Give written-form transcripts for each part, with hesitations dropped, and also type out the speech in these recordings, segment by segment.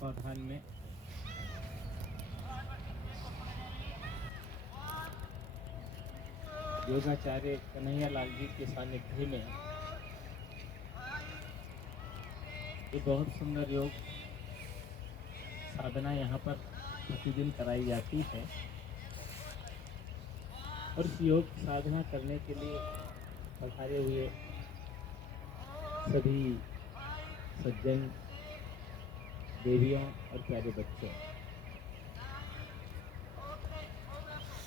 तत्वाधान में योगाचार्य कन्हैया लाल जी के सानिध्य में ये बहुत सुंदर योग साधना यहाँ पर प्रतिदिन कराई जाती है। और इस योग साधना करने के लिए पधारे हुए सभी सज्जन, देवियों और प्यारे बच्चों,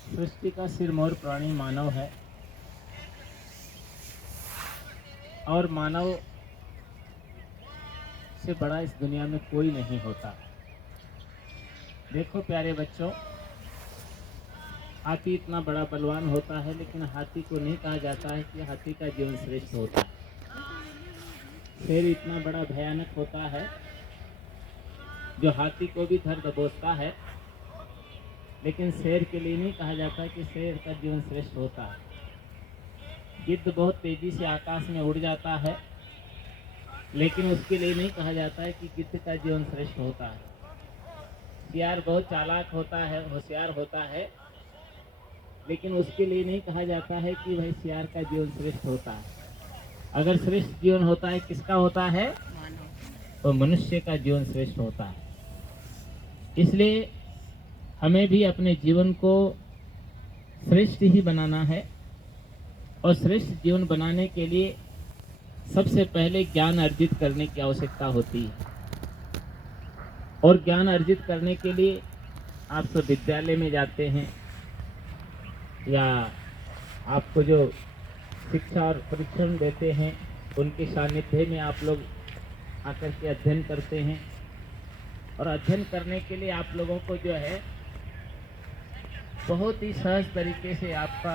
सृष्टि का सिरमौर प्राणी मानव है और मानव से बड़ा इस दुनिया में कोई नहीं होता। देखो प्यारे बच्चों, हाथी इतना बड़ा बलवान होता है, लेकिन हाथी को नहीं कहा जाता है कि हाथी का जीवन श्रेष्ठ होता है। शेर इतना बड़ा भयानक होता है जो हाथी को भी धर दबोचता है, लेकिन शेर के लिए नहीं कहा जाता कि शेर का जीवन श्रेष्ठ होता है। गिद्ध बहुत तेजी से आकाश में उड़ जाता है, लेकिन उसके लिए नहीं कहा जाता है कि गिद्ध का जीवन श्रेष्ठ होता है। सियार बहुत चालाक होता है, होशियार होता है, लेकिन उसके लिए नहीं कहा जाता है कि भाई सियार का जीवन श्रेष्ठ होता है। अगर श्रेष्ठ जीवन होता है किसका होता है? तो मनुष्य का जीवन श्रेष्ठ होता है। इसलिए हमें भी अपने जीवन को श्रेष्ठ ही बनाना है, और श्रेष्ठ जीवन बनाने के लिए सबसे पहले ज्ञान अर्जित करने की आवश्यकता होती है। और ज्ञान अर्जित करने के लिए आप सब विद्यालय में जाते हैं, या आपको जो शिक्षा और परीक्षण देते हैं उनके सानिध्य में आप लोग आकर के अध्ययन करते हैं। और अध्ययन करने के लिए आप लोगों को जो है बहुत ही सहज तरीके से आपका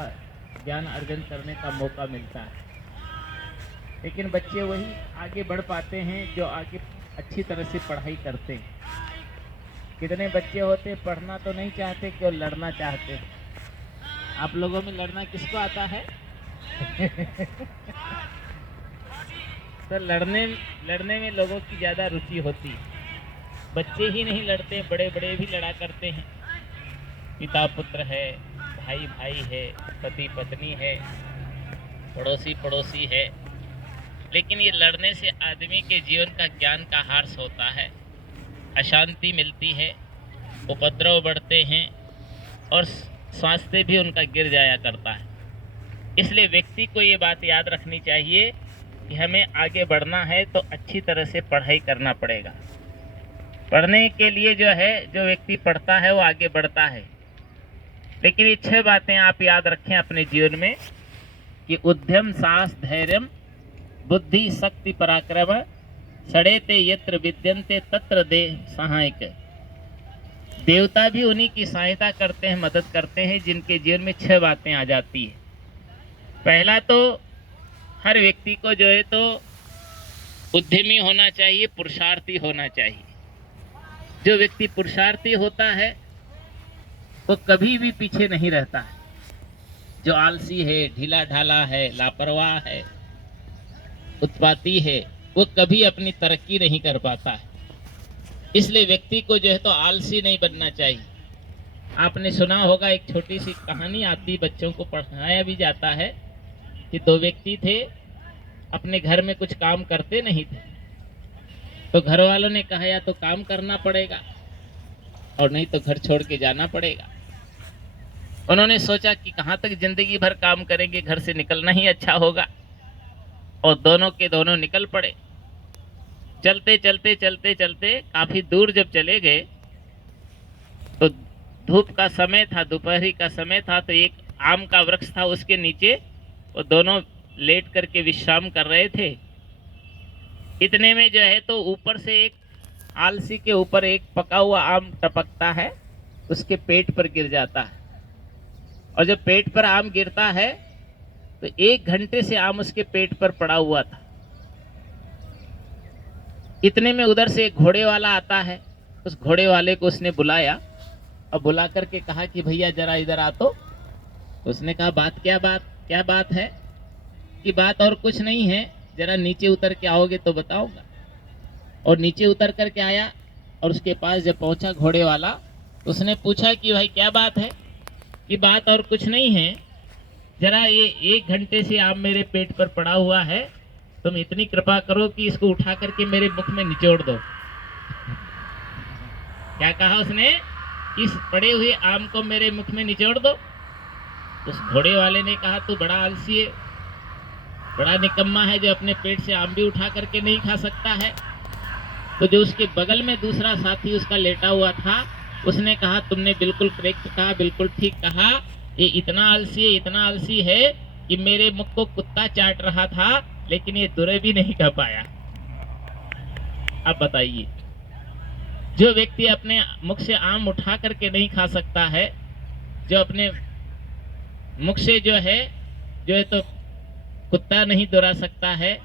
ज्ञान अर्जन करने का मौका मिलता है। लेकिन बच्चे वही आगे बढ़ पाते हैं जो आगे अच्छी तरह से पढ़ाई करते हैं। कितने बच्चे होते पढ़ना तो नहीं चाहते, केवल लड़ना चाहते हैं। आप लोगों में लड़ना किसको आता है? तो लड़ने में लोगों की ज़्यादा रुचि होती है। बच्चे ही नहीं लड़ते, बड़े बड़े भी लड़ा करते हैं। पिता पुत्र है, भाई भाई है, पति पत्नी है, पड़ोसी पड़ोसी है। लेकिन ये लड़ने से आदमी के जीवन का ज्ञान का ह्रास होता है, अशांति मिलती है, उपद्रव बढ़ते हैं और स्वास्थ्य भी उनका गिर जाया करता है। इसलिए व्यक्ति को ये बात याद रखनी चाहिए कि हमें आगे बढ़ना है तो अच्छी तरह से पढ़ाई करना पड़ेगा। पढ़ने के लिए जो व्यक्ति पढ़ता है वो आगे बढ़ता है। लेकिन ये 6 बातें आप याद रखें अपने जीवन में कि उद्यम, साहस, धैर्य, बुद्धि, शक्ति, पराक्रम, सड़ेते यत्र विद्यन्ते तत्र दे सहायक। देवता भी उन्हीं की सहायता करते हैं, मदद करते हैं जिनके जीवन में 6 बातें आ जाती है। पहला तो हर व्यक्ति को जो है तो उद्यमी होना चाहिए, पुरुषार्थी होना चाहिए। जो व्यक्ति पुरुषार्थी होता है वो कभी भी पीछे नहीं रहता है। जो आलसी है, ढीला ढाला है, लापरवाह है, उत्पाती है, वो कभी अपनी तरक्की नहीं कर पाता है। इसलिए व्यक्ति को जो है तो आलसी नहीं बनना चाहिए। आपने सुना होगा, एक छोटी सी कहानी आती, बच्चों को पढ़ाया भी जाता है कि 2 व्यक्ति थे, अपने घर में कुछ काम करते नहीं थे। तो घर वालों ने कहा या तो काम करना पड़ेगा और नहीं तो घर छोड़ के जाना पड़ेगा। उन्होंने सोचा कि कहाँ तक जिंदगी भर काम करेंगे, घर से निकलना ही अच्छा होगा। और दोनों के दोनों निकल पड़े। चलते चलते चलते चलते काफी दूर जब चले गए तो धूप का समय था, दोपहरी का समय था। तो एक आम का वृक्ष था, उसके नीचे वो दोनों लेट करके विश्राम कर रहे थे। इतने में जो है तो ऊपर से एक आलसी के ऊपर एक पका हुआ आम टपकता है, उसके पेट पर गिर जाता है। और जब पेट पर आम गिरता है तो 1 घंटे से आम उसके पेट पर पड़ा हुआ था। इतने में उधर से एक घोड़े वाला आता है। उस घोड़े वाले को उसने बुलाया और बुला करके कहा कि भैया जरा इधर आ। तो उसने कहा क्या बात है? कि बात और कुछ नहीं है, जरा नीचे उतर के आओगे तो बताऊंगा। और नीचे उतर करके आया और उसके पास जब पहुंचा घोड़े वाला, उसने पूछा कि भाई क्या बात है? कि बात और कुछ नहीं है, जरा ये 1 घंटे से आम मेरे पेट पर पड़ा हुआ है, तुम इतनी कृपा करो कि इसको उठा करके मेरे मुख में निचोड़ दो। क्या कहा उसने? इस पड़े हुए आम को मेरे मुख में निचोड़ दो। उस घोड़े वाले ने कहा तू बड़ा आलसी है, बड़ा निकम्मा है, जो अपने पेट से आम भी उठा करके नहीं खा सकता है। तो जो उसके बगल में दूसरा साथी उसका लेटा हुआ था, उसने कहा तुमने बिल्कुल करेक्ट कहा, बिल्कुल ठीक कहा। ये इतना आलसी है कि मेरे मुख को कुत्ता चाट रहा था, लेकिन ये दुरे भी नहीं खा पाया। अब बताइए, जो व्यक्ति अपने मुख से आम उठा करके नहीं खा सकता है, जो अपने मुख से जो है तो कुत्ता नहीं दुरा सकता है,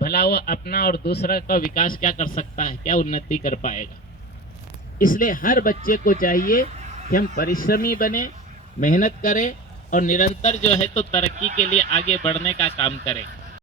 भला वो अपना और दूसरा का विकास क्या कर सकता है, क्या उन्नति कर पाएगा? इसलिए हर बच्चे को चाहिए कि हम परिश्रमी बने, मेहनत करें और निरंतर जो है तो तरक्की के लिए आगे बढ़ने का काम करें।